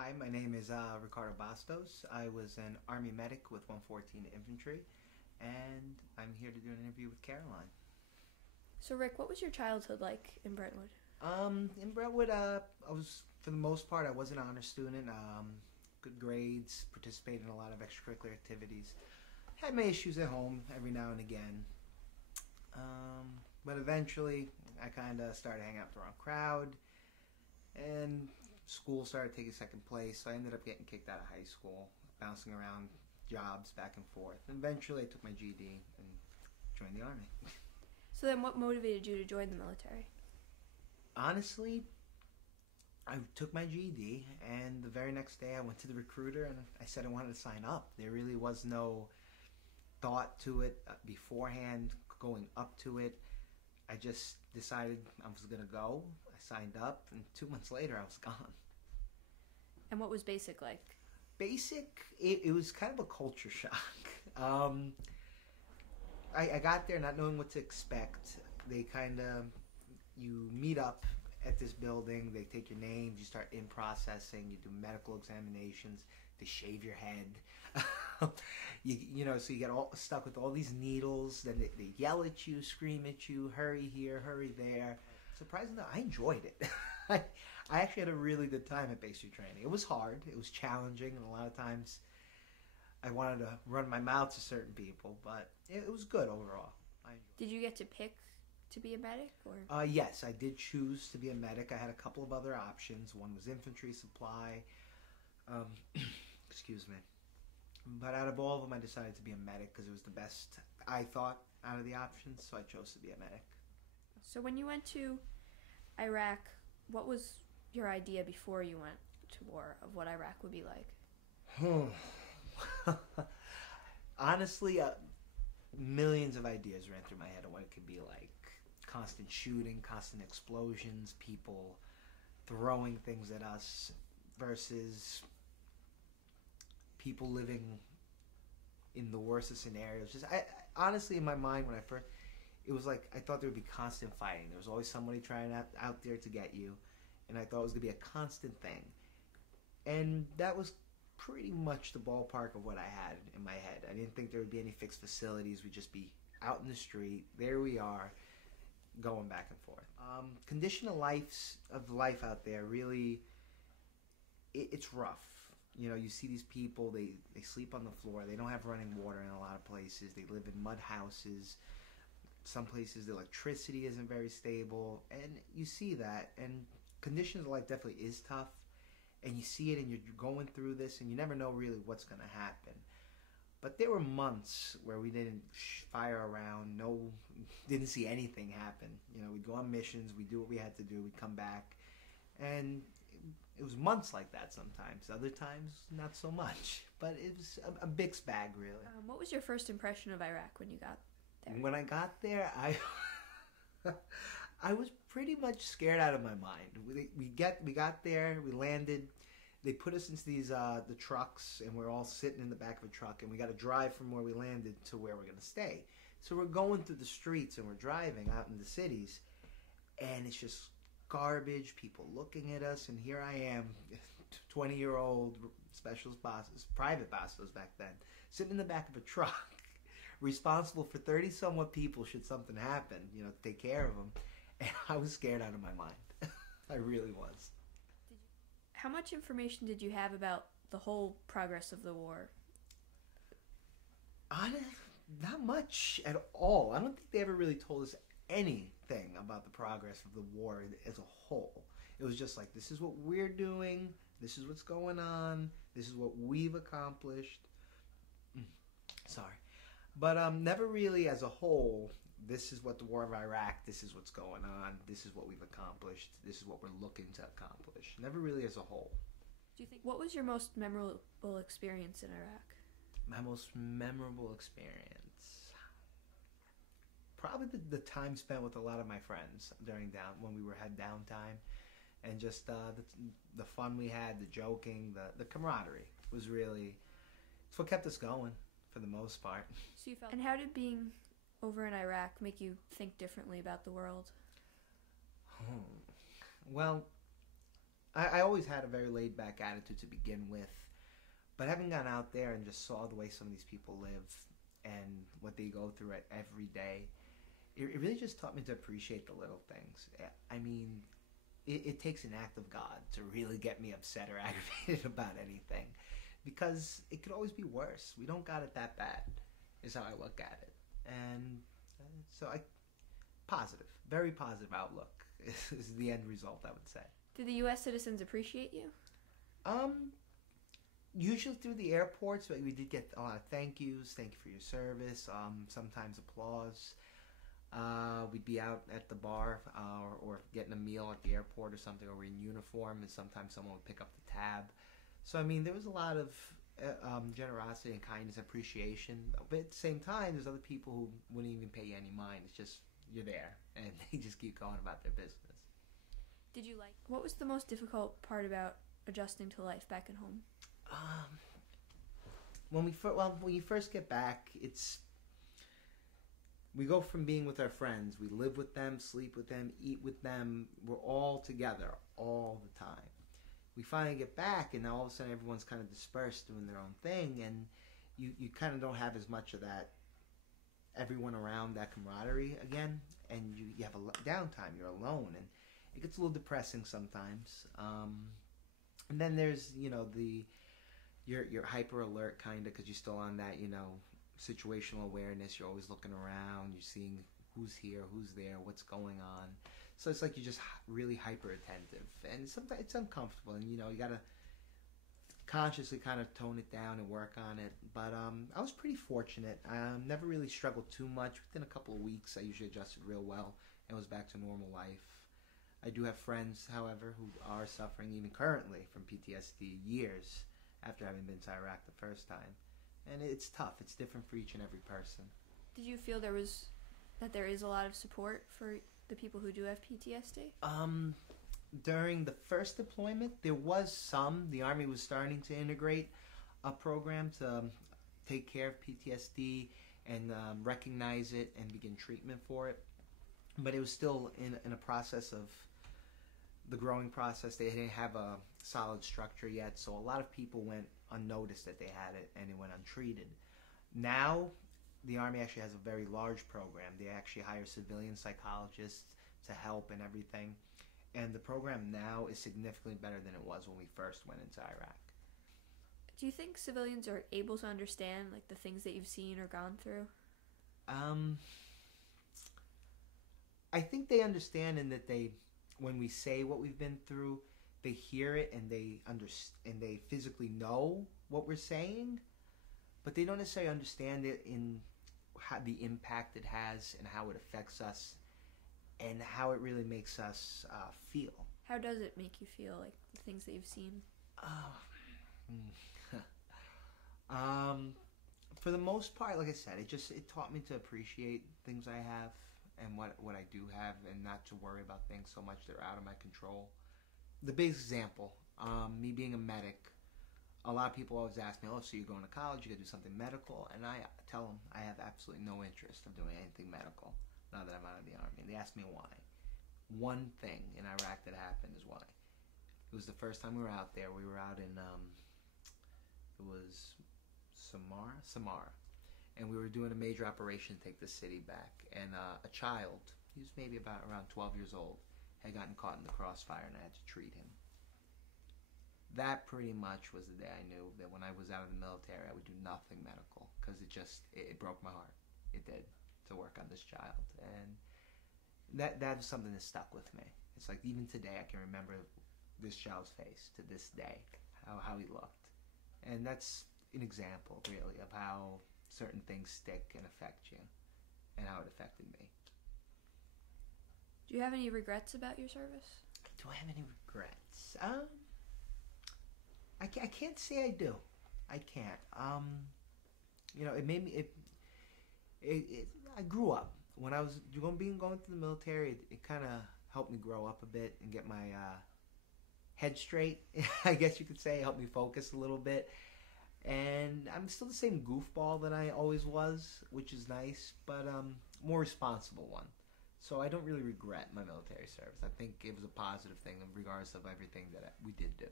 Hi, my name is Ricardo Bastos. I was an Army medic with 114 Infantry, and I'm here to do an interview with Caroline. So, Rick, what was your childhood like in Brentwood? In Brentwood, I was, for the most part, I was an honor student. Good grades, participated in a lot of extracurricular activities. Had my issues at home every now and again. But eventually, I kind of started hanging out with the wrong crowd, and school started taking second place, so I ended up getting kicked out of high school, bouncing around jobs back and forth. And eventually, I took my GED and joined the Army. So then what motivated you to join the military? Honestly, I took my GED, and the very next day I went to the recruiter and I said I wanted to sign up. There really was no thought to it beforehand, going up to it. I just decided I was going to go. I signed up, and 2 months later I was gone. And what was basic like? Basic, it was kind of a culture shock. I got there not knowing what to expect. They kind of, you meet up at this building, they take your names, you start in processing, you do medical examinations, they shave your head. So you get all stuck with all these needles, then they yell at you, scream at you, hurry here, hurry there. Surprisingly, I enjoyed it. I actually had a really good time at basic training. It was hard, it was challenging, and a lot of times I wanted to run my mouth to certain people, but it was good overall. Did you get to pick to be a medic, or? Yes, I did choose to be a medic. I had a couple of other options. One was infantry supply. Excuse me. But out of all of them, I decided to be a medic because it was the best, I thought, out of the options, so I chose to be a medic. So when you went to Iraq, what was your idea before you went to war of what Iraq would be like? Honestly, millions of ideas ran through my head of what it could be like. Constant shooting, constant explosions, people throwing things at us versus people living in the worst of scenarios. Honestly, in my mind, when I first, it was like I thought there would be constant fighting. There was always somebody trying out there to get you, and I thought it was going to be a constant thing. And that was pretty much the ballpark of what I had in my head. I didn't think there would be any fixed facilities. We'd just be out in the street. There we are, going back and forth. Condition of life out there, really, it's rough. You know, you see these people, they sleep on the floor. They don't have running water in a lot of places. They live in mud houses. Some places the electricity isn't very stable. And you see that. And conditions of life definitely is tough. And you see it and you're going through this and you never know really what's going to happen. But there were months where we didn't fire around, didn't see anything happen. You know, we'd go on missions, we'd do what we had to do, we'd come back. And it was months like that sometimes. Other times, not so much. But it was a mixed bag, really. What was your first impression of Iraq when you got there? When I got there, I was pretty much scared out of my mind. We got there, we landed. They put us into these the trucks, and we're all sitting in the back of a truck, and we got to drive from where we landed to where we're going to stay. So we're going through the streets, and we're driving out in the cities, and it's just garbage, people looking at us, and here I am, 20-year-old specialist bosses, private bosses back then, sitting in the back of a truck, responsible for 30-somewhat people should something happen, to take care of them, and I was scared out of my mind. I really was. How much information did you have about the whole progress of the war? Not much at all. I don't think they ever really told us anything about the progress of the war as a whole. It was just like, this is what we're doing, this is what's going on, this is what we've accomplished. Sorry. But never really as a whole, this is what the war of Iraq, this is what's going on, this is what we've accomplished, this is what we're looking to accomplish. Never really as a whole. What was your most memorable experience in Iraq? My most memorable experience? Probably the time spent with a lot of my friends when we had downtime, and just the fun we had, the joking, the camaraderie was really, it's what kept us going for the most part. And how did being over in Iraq make you think differently about the world? Well, I always had a very laid back attitude to begin with, but having gone out there and just saw the way some of these people live and what they go through every day, it really just taught me to appreciate the little things. I mean, it takes an act of God to really get me upset or aggravated about anything, because it could always be worse. We don't got it that bad, is how I look at it. And so positive, very positive outlook is the end result, I would say. Do the U.S. citizens appreciate you? Usually through the airports, but we did get a lot of thank yous. Thank you for your service. Sometimes applause. We'd be out at the bar or getting a meal at the airport or something, or we're in uniform, and sometimes someone would pick up the tab. So, I mean, there was a lot of generosity and kindness, appreciation. But at the same time, there's other people who wouldn't even pay you any mind. It's just, you're there, and they just keep going about their business. What was the most difficult part about adjusting to life back at home? When you first get back, we go from being with our friends, we live with them, sleep with them, eat with them, we're all together all the time. We finally get back, and now all of a sudden everyone's kind of dispersed doing their own thing, and you kind of don't have as much of that, everyone around, that camaraderie again, and you have a downtime, you're alone, and it gets a little depressing sometimes. And then there's, you're hyper alert kind of, because you're still on that, situational awareness. You're always looking around, you're seeing who's here, who's there, what's going on. So it's like you're just really hyper attentive, and sometimes it's uncomfortable, and you gotta consciously kind of tone it down and work on it. But I was pretty fortunate. I never really struggled too much. Within a couple of weeks, I usually adjusted real well and was back to normal life. I do have friends, however, who are suffering even currently from PTSD years after having been to Iraq the first time. And it's tough. It's different for each and every person. Did you feel there is a lot of support for the people who do have PTSD? During the first deployment, there was some. The Army was starting to integrate a program to take care of PTSD and recognize it and begin treatment for it. But it was still in a process of the growing process. They didn't have a solid structure yet, so a lot of people went unnoticed that they had it, and it went untreated. Now, the Army actually has a very large program. They actually hire civilian psychologists to help and everything. And the program now is significantly better than it was when we first went into Iraq. Do you think civilians are able to understand the things that you've seen or gone through? I think they understand, in that when we say what we've been through, they hear it and they physically know what we're saying, but they don't necessarily understand it in how the impact it has and how it affects us and how it really makes us feel. How does it make you feel, the things that you've seen? For the most part, like I said, it taught me to appreciate things I have and what I do have, and not to worry about things so much that are out of my control. The biggest example, me being a medic, a lot of people always ask me, so you're going to college, you got to do something medical, and I tell them I have absolutely no interest of doing anything medical now that I'm out of the Army. And they ask me why. One thing in Iraq that happened is why. It was the first time we were out there. We were out in, it was Samara. And we were doing a major operation to take the city back. And a child, he was maybe around 12 years old, had gotten caught in the crossfire, and I had to treat him. That pretty much was the day I knew that when I was out of the military, I would do nothing medical, because it broke my heart. It did, to work on this child. And that was something that stuck with me. It's like, even today, I can remember this child's face to this day, how he looked. And that's an example, really, of how certain things stick and affect you, and how it affected me. Do you have any regrets about your service? Do I have any regrets? I can't say I do. I can't. It made me. I grew up when I was going through the military. It kind of helped me grow up a bit and get my head straight. I guess you could say, helped me focus a little bit. And I'm still the same goofball that I always was, which is nice, but more responsible one. So I don't really regret my military service. I think it was a positive thing, regardless of everything that we did do.